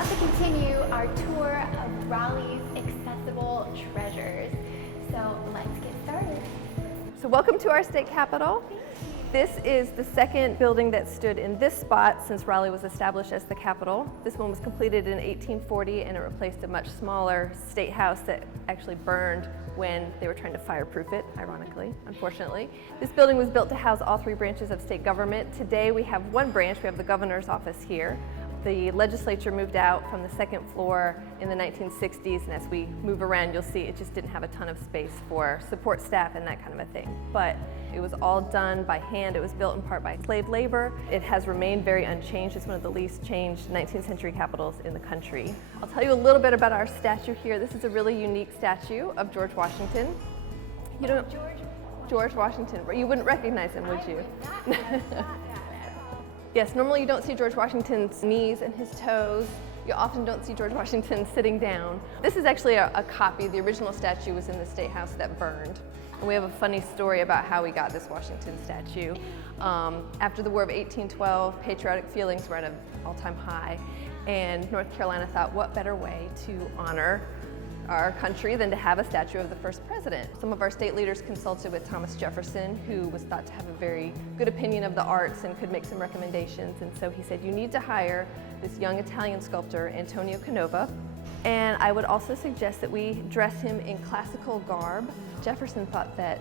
about to continue our tour of Raleigh's accessible treasures. So let's get started. So welcome to our state capitol. This is the second building that stood in this spot since Raleigh was established as the capital. This one was completed in 1840 and it replaced a much smaller state house that actually burned when they were trying to fireproof it, ironically, unfortunately. This building was built to house all three branches of state government. Today we have one branch, we have the governor's office here. The legislature moved out from the second floor in the 1960s, and as we move around, you'll see it just didn't have a ton of space for support staff and that kind of a thing. But it was all done by hand. It was built in part by slave labor. It has remained very unchanged. It's one of the least changed 19th century capitals in the country. I'll tell you a little bit about our statue here. This is a really unique statue of George Washington. You don't, George Washington. You wouldn't recognize him, would you? Yes, normally you don't see George Washington's knees and his toes. You often don't see George Washington sitting down. This is actually a copy. The original statue was in the State House that burned. And we have a funny story about how we got this Washington statue. After the War of 1812, patriotic feelings were at an all-time high, and North Carolina thought, what better way to honor our country than to have a statue of the first president. Some of our state leaders consulted with Thomas Jefferson, who was thought to have a very good opinion of the arts and could make some recommendations. And so he said, you need to hire this young Italian sculptor, Antonio Canova. And I would also suggest that we dress him in classical garb. Jefferson thought that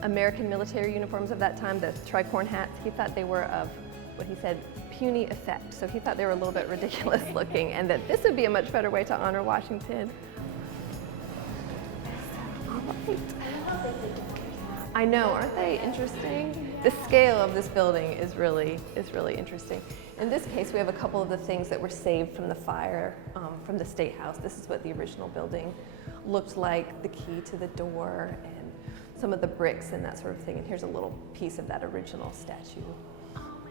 American military uniforms of that time, the tricorn hats, he thought they were of what he said, puny effect. So he thought they were a little bit ridiculous looking, and that this would be a much better way to honor Washington. I know, aren't they interesting? The scale of this building is really interesting. In this case, we have a couple of the things that were saved from the fire from the State House. This is what the original building looked like, the key to the door and some of the bricks and that sort of thing. And here's a little piece of that original statue. Oh my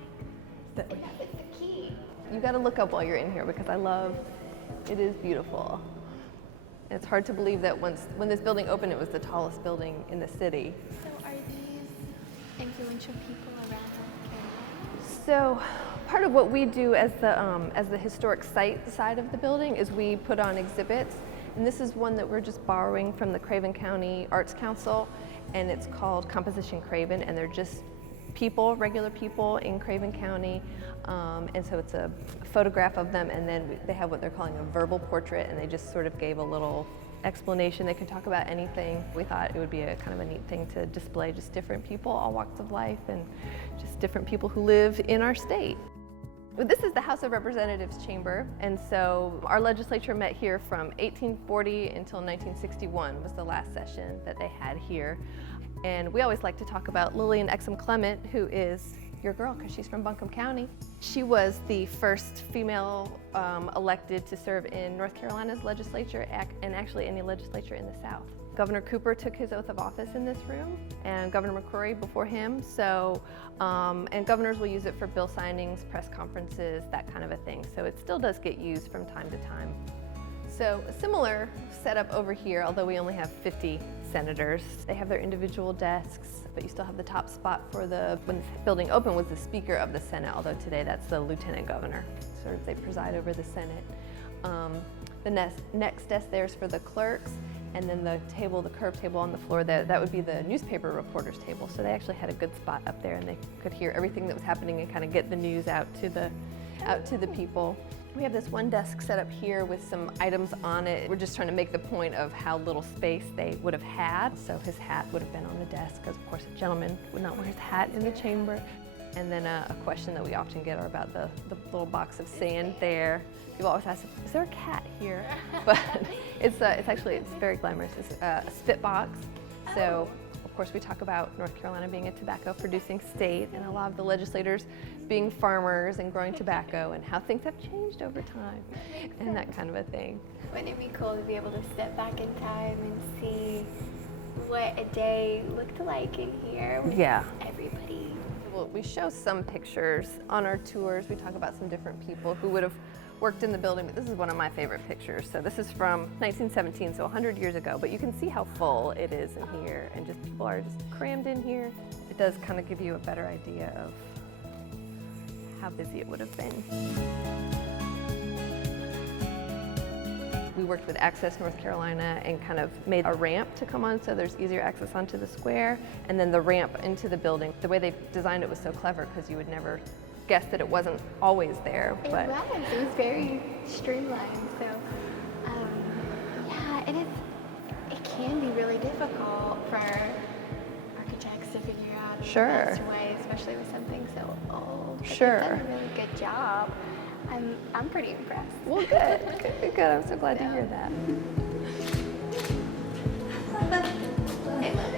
goodness, that is the key. You gotta look up while you're in here because it is beautiful. It's hard to believe that when this building opened, it was the tallest building in the city. So are these influential people around North Carolina? So part of what we do as the historic site side of the building is we put on exhibits. And this is one that we're just borrowing from the Craven County Arts Council, and it's called Composition Craven, and they're just people, regular people in Craven County, and so it's a photograph of them, and then they have what they're calling a verbal portrait, and they just sort of gave a little explanation. They could talk about anything. We thought it would be a kind of a neat thing to display just different people, all walks of life, and just different people who live in our state. Well, this is the House of Representatives chamber, and so our legislature met here from 1840 until 1961 was the last session that they had here. And we always like to talk about Lillian Exum Clement, who is your girl because she's from Buncombe County. She was the first female elected to serve in North Carolina's legislature and actually any legislature in the South. Governor Cooper took his oath of office in this room, and Governor McCrory before him. So, and governors will use it for bill signings, press conferences, that kind of a thing. So it still does get used from time to time. So a similar setup over here, although we only have 50 senators. They have their individual desks, but you still have the top spot for when the building opened was the Speaker of the Senate, although today that's the Lieutenant Governor. So they preside over the Senate. The next desk there is for the clerks, and then the curved table on the floor, that would be the newspaper reporter's table. So they actually had a good spot up there, and they could hear everything that was happening and kind of get the news out to the people. We have this one desk set up here with some items on it. We're just trying to make the point of how little space they would have had. So his hat would have been on the desk, because of course a gentleman would not wear his hat in the chamber. And then a question that we often get are about the little box of sand there. People always ask, is there a cat here? But it's very glamorous. It's a spit box. So of course we talk about North Carolina being a tobacco producing state, and a lot of the legislators being farmers and growing tobacco, and how things have changed over time and that kind of a thing. Wouldn't it be cool to be able to step back in time and see what a day looked like in here with everybody? Well, we show some pictures on our tours. We talk about some different people who would have worked in the building, but this is one of my favorite pictures. So this is from 1917, so 100 years ago, but you can see how full it is in here, and just people are just crammed in here. It does kind of give you a better idea of how busy it would have been. worked with Access North Carolina and kind of made a ramp to come on so there's easier access onto the square, and then the ramp into the building. The way they designed it was so clever because you would never guess that it wasn't always there. It was very streamlined. So, yeah, and it can be really difficult for architects to figure out the best way, especially with something so old. But Sure. They've done a really good job. I'm pretty impressed. Well, good. Good. I'm so glad to hear that. It looks